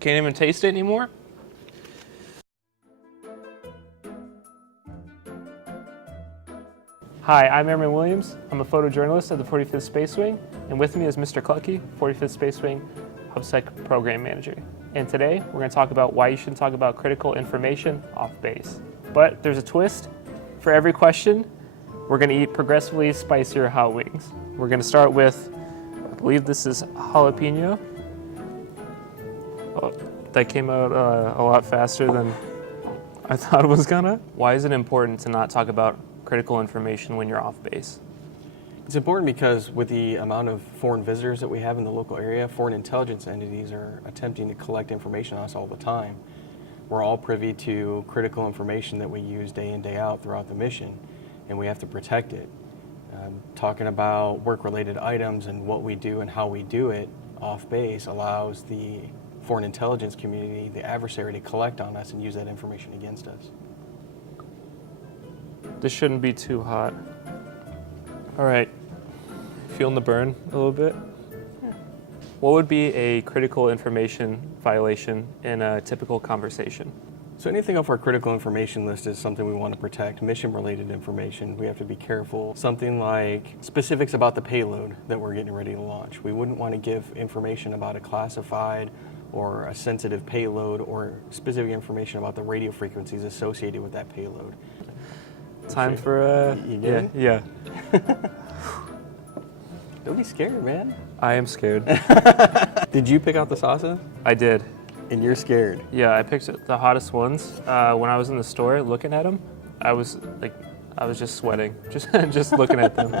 Can't even taste it anymore? Hi, I'm Airman Williams. I'm a photojournalist at the 45th Space Wing, and with me is Mr. Clucky, 45th Space Wing HubSec Program Manager. And today, we're going to talk about why you shouldn't talk about critical information off base. But there's a twist. For every question, we're going to eat progressively spicier hot wings. We're going to start with, I believe this is jalapeno. Oh, that came out a lot faster than I thought it was gonna. Why is it important to not talk about critical information when you're off base? It's important because with the amount of foreign visitors that we have in the local area, foreign intelligence entities are attempting to collect information on us all the time. We're all privy to critical information that we use day in, day out throughout the mission, and we have to protect it. Talking about work-related items and what we do and how we do it off base allows the foreign intelligence community, the adversary, to collect on us and use that information against us. This shouldn't be too hot. All right, feeling the burn a little bit? Yeah. What would be a critical information violation in a typical conversation? So anything off our critical information list is something we want to protect. Mission-related information, we have to be careful. Something like specifics about the payload that we're getting ready to launch. We wouldn't want to give information about a classified or a sensitive payload or specific information about the radio frequencies associated with that payload. Time for yeah. Don't be scared, man. I am scared. Did you pick out the sauces? I did. And you're scared? Yeah, I picked the hottest ones. When I was in the store looking at them, I was just sweating, just looking at them.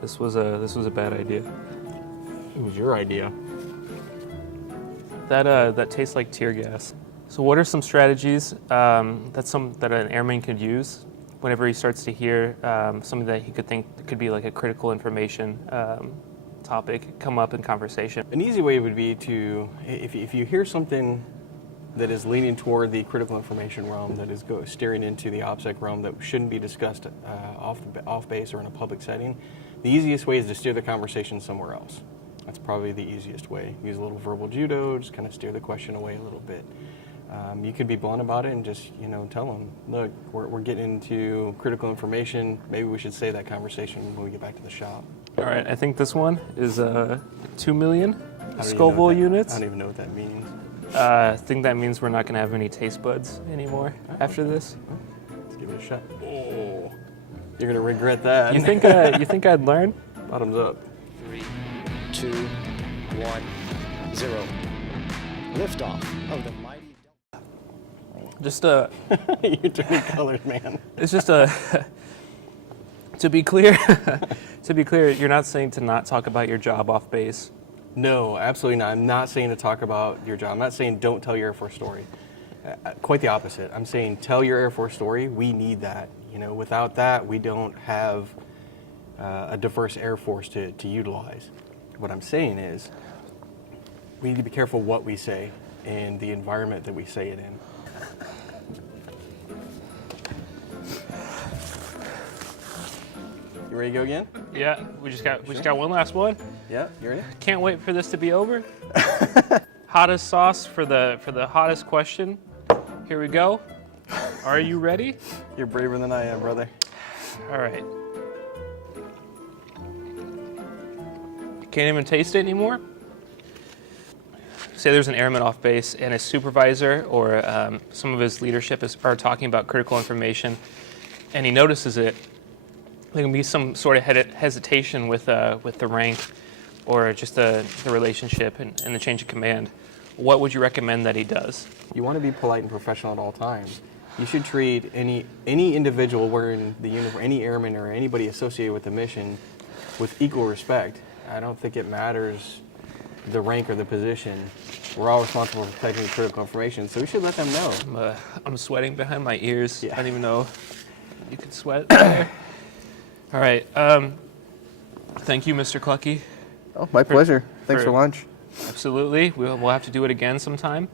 This was a bad idea. It was your idea. That tastes like tear gas. So what are some strategies that an airman could use whenever he starts to hear something that he could think could be like a critical information topic come up in conversation? An easy way would be to, if you hear something that is leaning toward the critical information realm, that is steering into the OPSEC realm that shouldn't be discussed off base or in a public setting, the easiest way is to steer the conversation somewhere else. That's probably the easiest way. Use a little verbal judo, just kind of steer the question away a little bit. You could be blunt about it and just, tell them, look, we're getting into critical information. Maybe we should save that conversation when we get back to the shop. All right, I think this one is 2 million Scoville units. I don't even know what that means. I think that means we're not going to have any taste buds anymore after this. Let's give it a shot. Oh, you're going to regret that. You think I'd learn? Bottoms up. 3, 2, 1, 0. Liftoff of the mighty. Just You're turning colors, man. It's just to be clear, you're not saying to not talk about your job off base. No, absolutely not. I'm not saying to talk about your job. I'm not saying don't tell your Air Force story. Quite the opposite. I'm saying tell your Air Force story. We need that. Without that, we don't have a diverse Air Force to utilize. What I'm saying is we need to be careful what we say and the environment that we say it in. You ready to go again? Yeah, we just got one last one. Yeah, you ready? Can't wait for this to be over. Hottest sauce for the hottest question. Here we go. Are you ready? You're braver than I am, brother. All right. Can't even taste it anymore? Say there's an airman off base and his supervisor or some of his leadership are talking about critical information and he notices it. There can be some sort of hesitation with the rank or just the relationship and the change of command. What would you recommend that he does? You want to be polite and professional at all times. You should treat any individual wearing the uniform, any airman or anybody associated with the mission with equal respect. I don't think it matters the rank or the position. We're all responsible for protecting critical information, so we should let them know. I'm sweating behind my ears. Yeah. I don't even know you could sweat there. All right. Thank you, Mr. Clucky. Oh, my pleasure. Thanks for lunch. Absolutely. We'll have to do it again sometime.